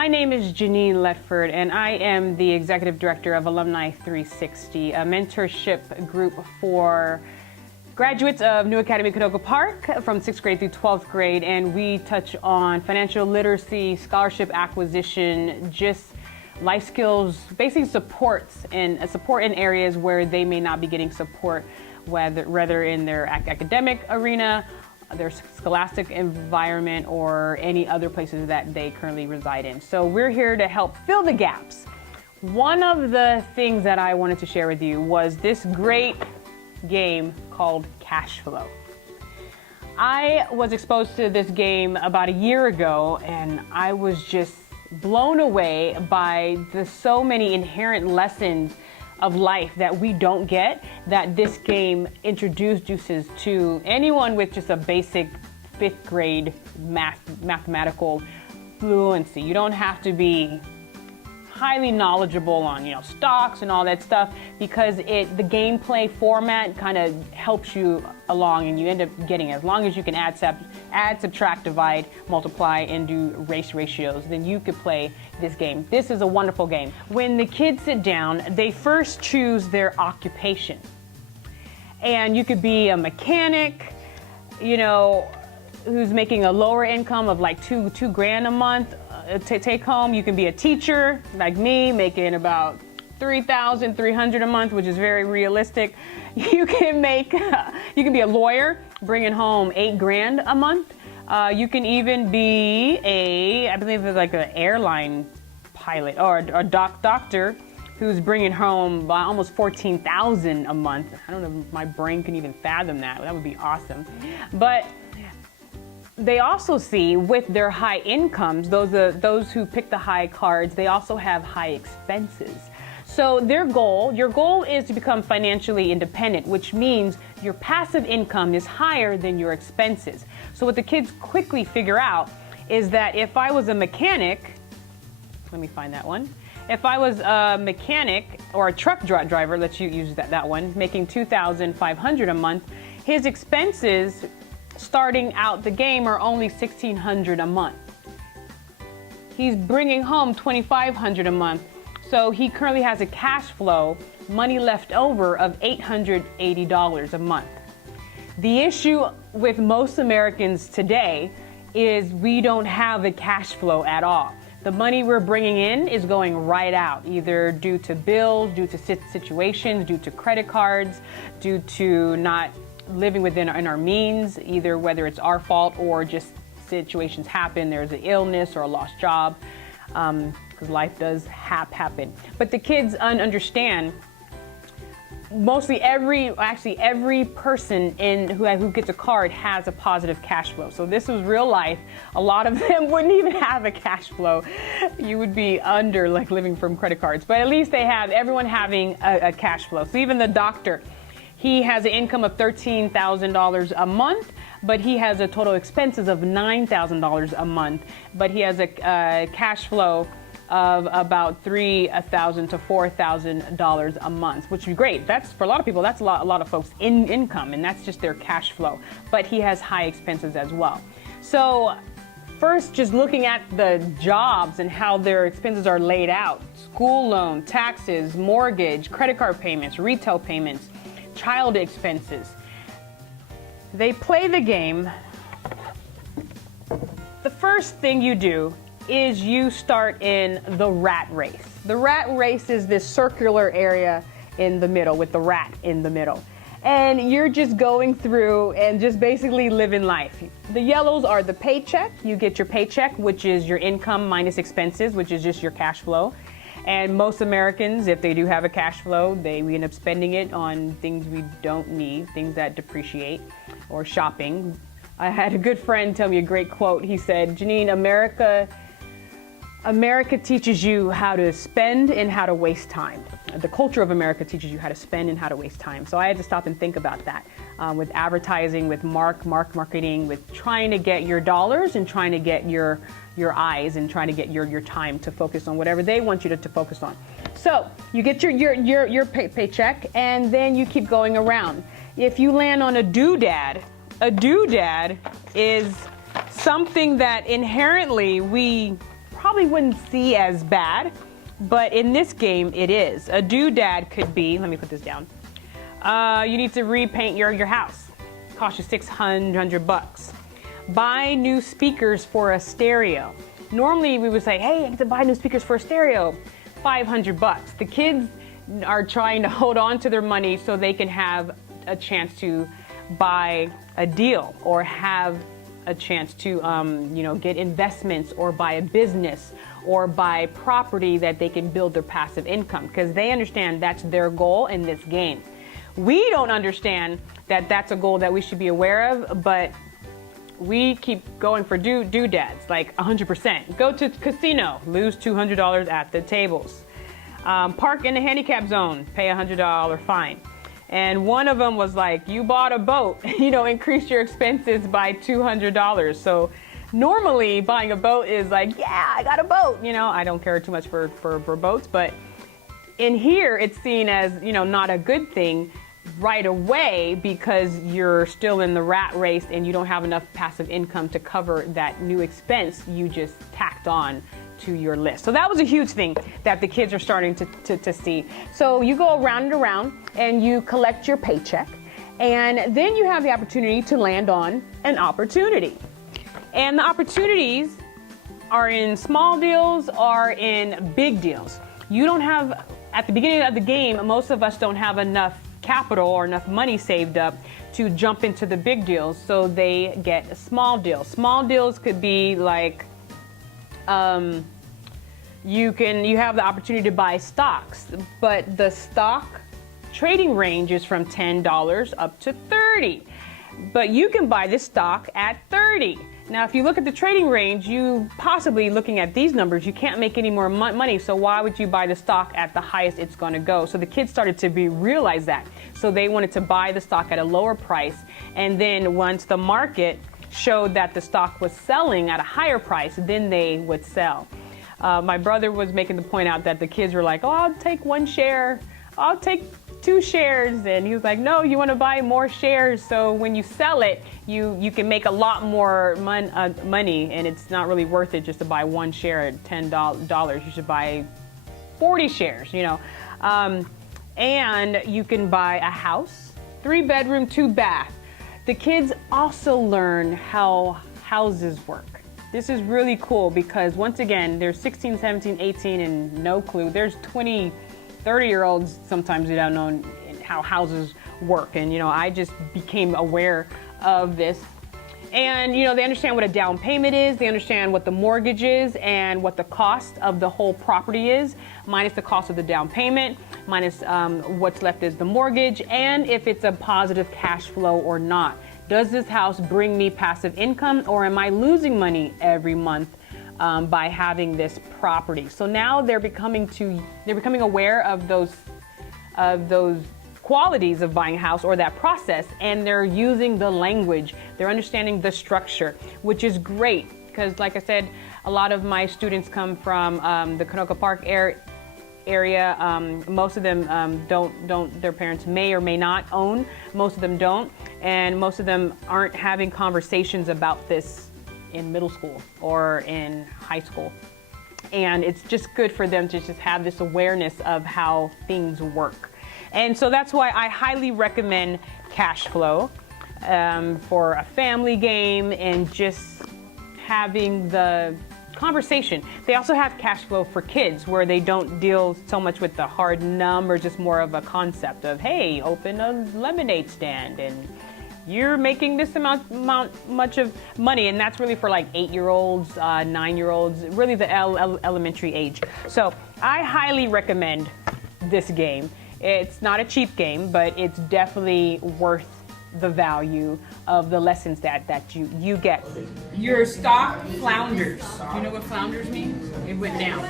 My name is Janine Letford, and I am the Executive Director of Alumni360, a mentorship group for graduates of New Academy Canoga Park from 6th grade through 12th grade, and we touch on financial literacy, scholarship acquisition, just life skills, basically supports and support in areas where they may not be getting support, whether in their academic arena, their scholastic environment, or any other places that they currently reside in. So we're here to help fill the gaps. One of the things that I wanted to share with you was this great game called CASHFLOW. I was exposed to this game about a year ago, and I was just blown away by the so many inherent lessons of life that we don't get, that this game introduces to anyone with just a basic 5th grade mathematical fluency. You don't have to be highly knowledgeable on stocks and all that stuff, because the gameplay format kind of helps you along, and you end up getting, as long as you can add, subtract, divide, multiply, and do ratios, then you could play this game. This is a wonderful game. When the kids sit down, they first choose their occupation, and you could be a mechanic, who's making a lower income of like two grand a month to take home. You can be a teacher like me, making about $3,300 a month, which is very realistic. You can be a lawyer, bringing home $8 grand a month. You can even be I believe it's like an airline pilot or a doctor who's bringing home almost $14,000 a month. I don't know if my brain can even fathom that. That would be awesome. But they also see, with their high incomes, those who pick the high cards, they also have high expenses. So your goal is to become financially independent, which means your passive income is higher than your expenses. So what the kids quickly figure out is that if I was a mechanic, let me find that one. If I was a mechanic or a truck driver, let's use that one, making $2,500 a month, his expenses starting out the game are only $1,600 a month. He's bringing home $2,500 a month. So he currently has a cash flow, money left over, of $880 a month. The issue with most Americans today is we don't have a cash flow at all. The money we're bringing in is going right out, either due to bills, due to situations, due to credit cards, due to not living within our means, either whether it's our fault or just situations happen, there's an illness or a lost job, because life does happen. But the kids understand, mostly every person who gets a card has a positive cash flow. So this was real life. A lot of them wouldn't even have a cash flow. You would be under, like, living from credit cards. But at least everyone having a cash flow. So even the doctor, he has an income of $13,000 a month, but he has a total expenses of $9,000 a month. But he has a cash flow of about $3,000 to $4,000 a month, which would be great. That's, for a lot of people, that's a lot of folks' income, and that's just their cash flow. But he has high expenses as well. So first, just looking at the jobs and how their expenses are laid out: school loan, taxes, mortgage, credit card payments, retail payments, child expenses. They play the game. The first thing you do is you start in the rat race. The rat race is this circular area in the middle with the rat in the middle. And you're just going through and just basically living life. The yellows are the paycheck. You get your paycheck, which is your income minus expenses, which is just your cash flow. And most Americans, if they do have a cash flow, we end up spending it on things we don't need, things that depreciate, or shopping. I had a good friend tell me a great quote. He said, "Janine, America teaches you how to spend and how to waste time. The culture of America teaches you how to spend and how to waste time." So I had to stop and think about that with advertising, with marketing, with trying to get your dollars and trying to get your eyes and trying to get your time to focus on whatever they want you to focus on. So you get your paycheck, and then you keep going around. If you land on a doodad is something that inherently we probably wouldn't see as bad, but in this game it is. A doodad could be, let me put this down. You need to repaint your house. Cost you $600. Buy new speakers for a stereo. Normally we would say, hey, I need to buy new speakers for a stereo. $500. The kids are trying to hold on to their money so they can have a chance to buy a deal or have a chance to get investments or buy a business or buy property that they can build their passive income, because they understand that's their goal in this game. We don't understand that that's a goal that we should be aware of, but we keep going for doodads, like 100%. Go to casino, lose $200 at the tables. Park in the handicap zone, pay a $100 fine. And one of them was like, you bought a boat, increase your expenses by $200. So normally buying a boat is like, yeah, I got a boat. I don't care too much for boats, but in here it's seen as, not a good thing right away because you're still in the rat race and you don't have enough passive income to cover that new expense you just tacked on to your list. So that was a huge thing that the kids are starting to see. So you go around and around and you collect your paycheck, and then you have the opportunity to land on an opportunity. And the opportunities are in small deals or in big deals. You don't have, at the beginning of the game, most of us don't have enough capital or enough money saved up to jump into the big deals, so they get a small deal. Small deals could be like, you have the opportunity to buy stocks, but the stock trading range is from $10 up to $30. But you can buy this stock at $30. Now, if you look at the trading range, you possibly, looking at these numbers, you can't make any more money. So why would you buy the stock at the highest it's going to go? So the kids started to realize that. So they wanted to buy the stock at a lower price. And then once the market showed that the stock was selling at a higher price, then they would sell. My brother was making the point out that the kids were like, oh, I'll take one share. I'll take 2 shares. And he was like, no, you want to buy more shares. So when you sell it, you can make a lot more money, and it's not really worth it just to buy 1 share at $10. You should buy 40 shares, and you can buy a house, 3-bedroom, 2-bath. The kids also learn how houses work. This is really cool because, once again, they're 16, 17, 18 and no clue. There's 20, 30-year-olds sometimes who don't know how houses work. And, I just became aware of this. And, they understand what a down payment is. They understand what the mortgage is and what the cost of the whole property is, minus the cost of the down payment, minus what's left is the mortgage, and if it's a positive cash flow or not. Does this house bring me passive income, or am I losing money every month by having this property? So now they're becoming aware of those qualities of buying a house or that process, and they're using the language. They're understanding the structure, which is great because, like I said, a lot of my students come from the Canoga Park area. Most of them don't. Their parents may or may not own. Most of them don't, and most of them aren't having conversations about this in middle school or in high school. And it's just good for them to just have this awareness of how things work. And so that's why I highly recommend CASHFLOW for a family game and just having the conversation. They also have CASHFLOW for kids, where they don't deal so much with the hard numbers, just more of a concept of, hey, open a lemonade stand and you're making this much of money. And that's really for like 8-year-olds, 9-year-olds, really the elementary age. So I highly recommend this game. It's not a cheap game, but it's definitely worth the value of the lessons that you get. Your stock flounders. Do you know what flounders means? It went down.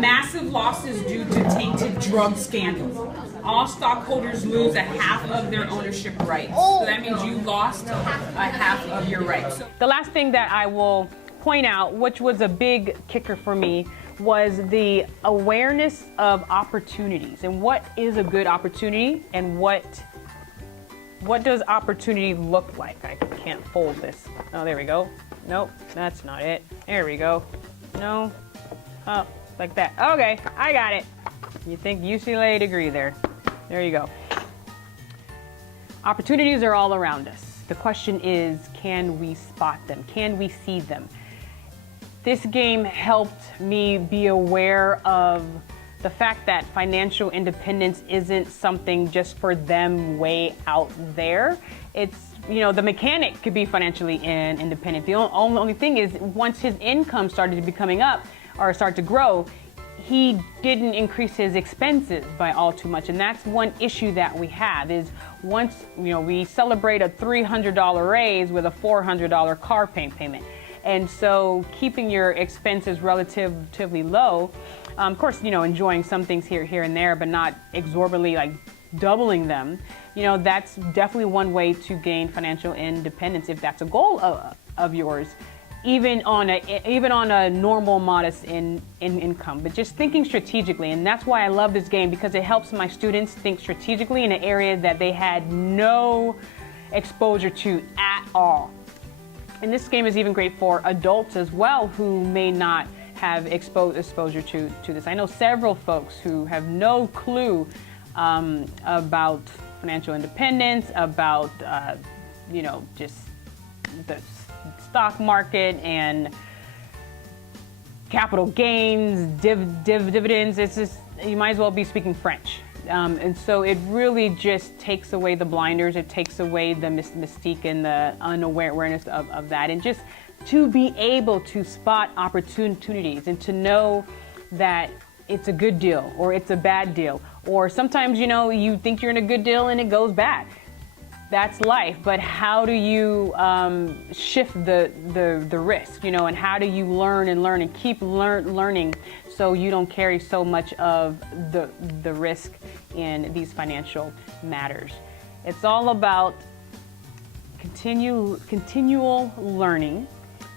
Massive losses due to tainted drug scandal. All stockholders lose a half of their ownership rights. So that means you lost a half of your rights. The last thing that I will point out, which was a big kicker for me, was the awareness of opportunities and what is a good opportunity and what does opportunity look like. I can't fold this. Oh, there we go. Nope, that's not it. There we go. No? Oh, like that. Okay, I got it. You think UCLA degree there. There you go. Opportunities are all around us. The question is, can we spot them? Can we see them? This game helped me be aware of the fact that financial independence isn't something just for them way out there. It's, you know, the mechanic could be financially independent. The only thing is, once his income started to be coming up or start to grow, he didn't increase his expenses by all too much. And that's one issue that we have is once, you know, we celebrate a $300 raise with a $400 car payment. And so keeping your expenses relatively low, of course, you know, enjoying some things here and there, but not exorbitantly like doubling them, you know, that's definitely one way to gain financial independence if that's a goal of yours, even on a normal, modest income. But just thinking strategically, and that's why I love this game, because it helps my students think strategically in an area that they had no exposure to at all. And this game is even great for adults as well who may not have exposure to this. I know several folks who have no clue about financial independence, about you know, just the stock market and capital gains, dividends. It's just, you might as well be speaking French. And so it really just takes away the blinders. It takes away the mystique and the unawareness of that. And just to be able to spot opportunities and to know that it's a good deal or it's a bad deal. Or sometimes, you know, you think you're in a good deal and it goes bad. That's life. But how do you shift the risk, you know, and how do you learn and keep learning so you don't carry so much of the risk in these financial matters? It's all about continual learning.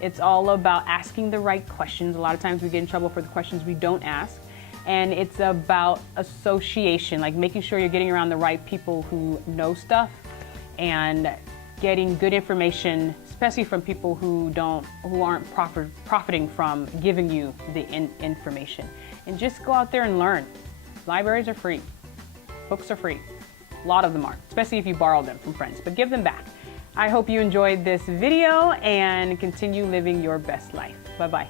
It's all about asking the right questions. A lot of times we get in trouble for the questions we don't ask. And it's about association, like making sure you're getting around the right people who know stuff and getting good information, especially from people who aren't profiting from giving you the information. And just go out there and learn. Libraries are free. Books are free. A lot of them are, especially if you borrow them from friends, but give them back. I hope you enjoyed this video and continue living your best life. Bye-bye.